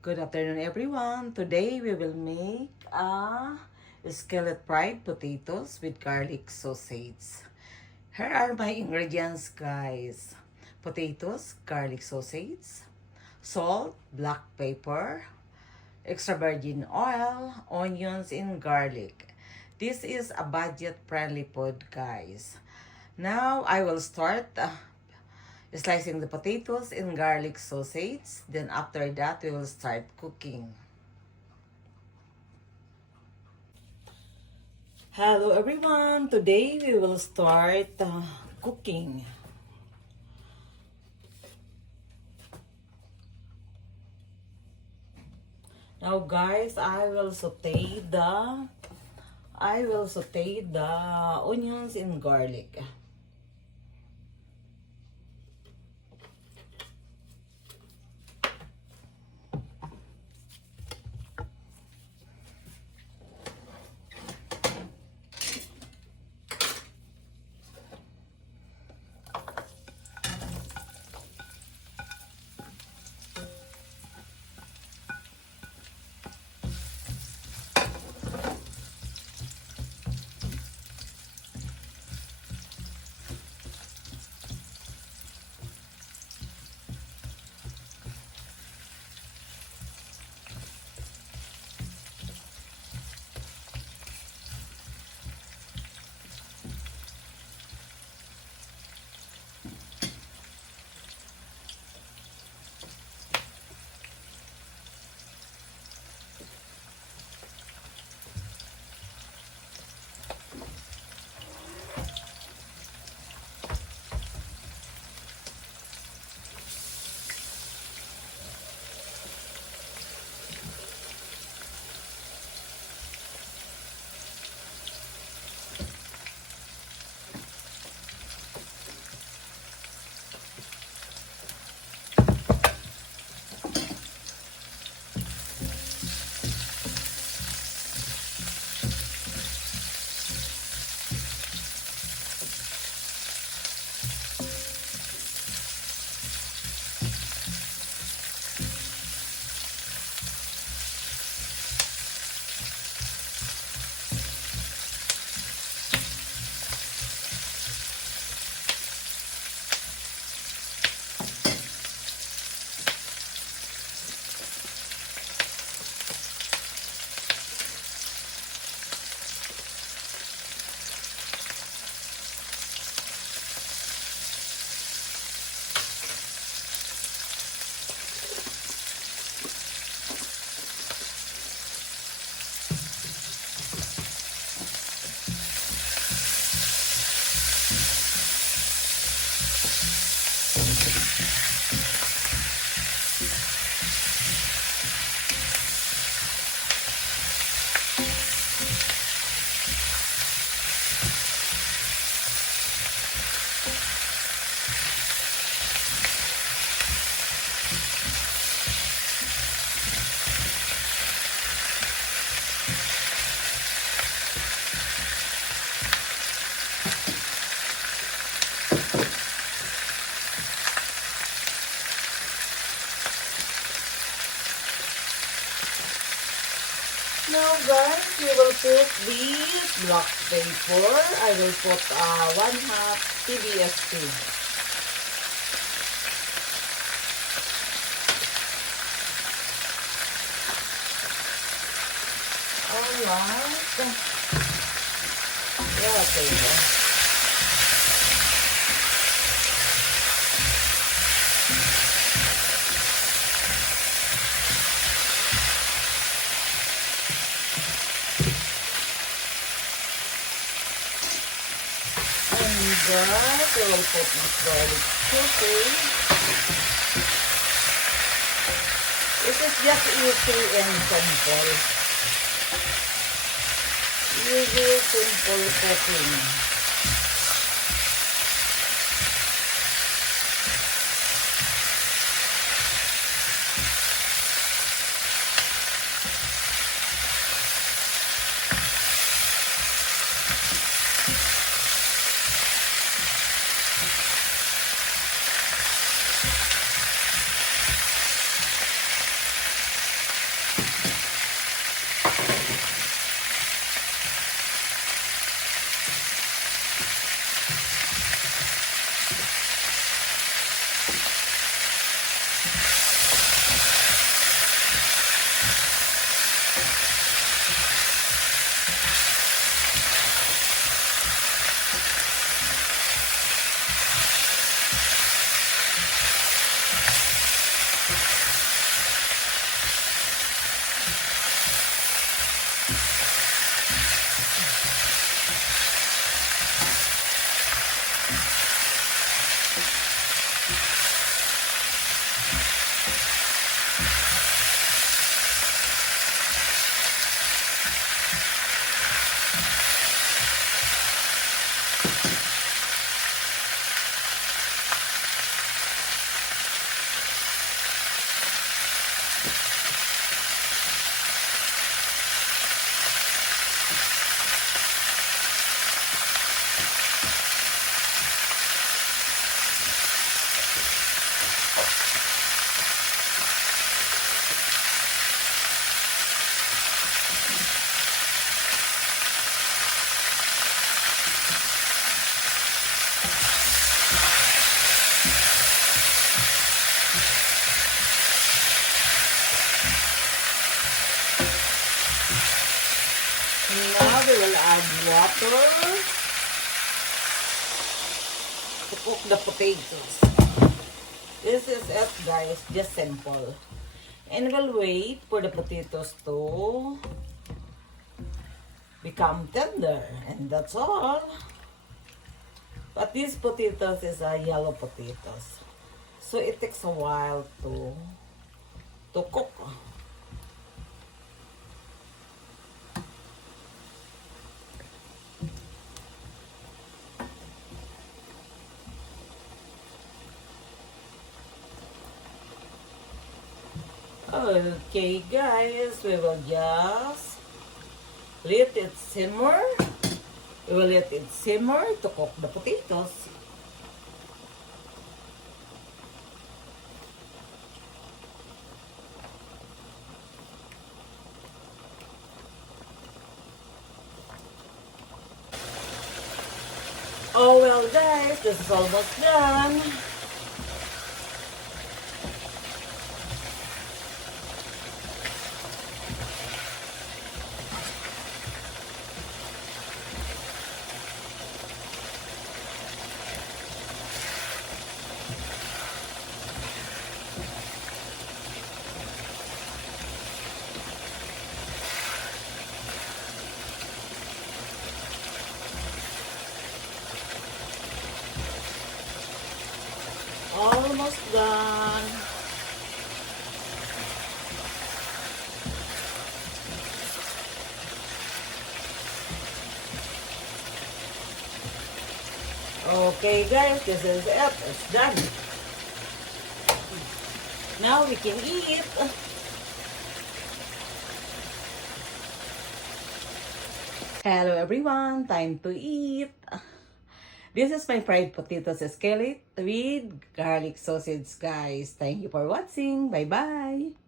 Good afternoon, everyone. Today we will make skillet fried potatoes with garlic sausage. Here are my ingredients, guys. Potatoes, garlic sausage, salt, black pepper, extra virgin oil, onions, and garlic. This is a budget-friendly food, guys. Now I will start slicing the potatoes and garlic sausage. Then after that, we will start cooking. Hello everyone! Today we will start cooking. Now guys, I will saute the onions and garlic. Now guys, we will put the black pepper. I will put 1/2 tablespoon. Alright. Yeah, pepper. But we will put this garlic sauce. It is just easy and simple. Easy, simple cooking. we will add water to cook the potatoes. This is it, guys. Just simple. And we'll wait for the potatoes to become tender. And that's all. But these potatoes is a yellow potatoes. So it takes a while to cook. Okay guys, we will just let it simmer. We will let it simmer to cook the potatoes. Oh well guys, this is almost done. Almost done. Okay guys, this is it. It's done. Now we can eat. Hello everyone, time to eat. This is my fried potatoes skillet with garlic sausage, guys. Thank you for watching. Bye-bye.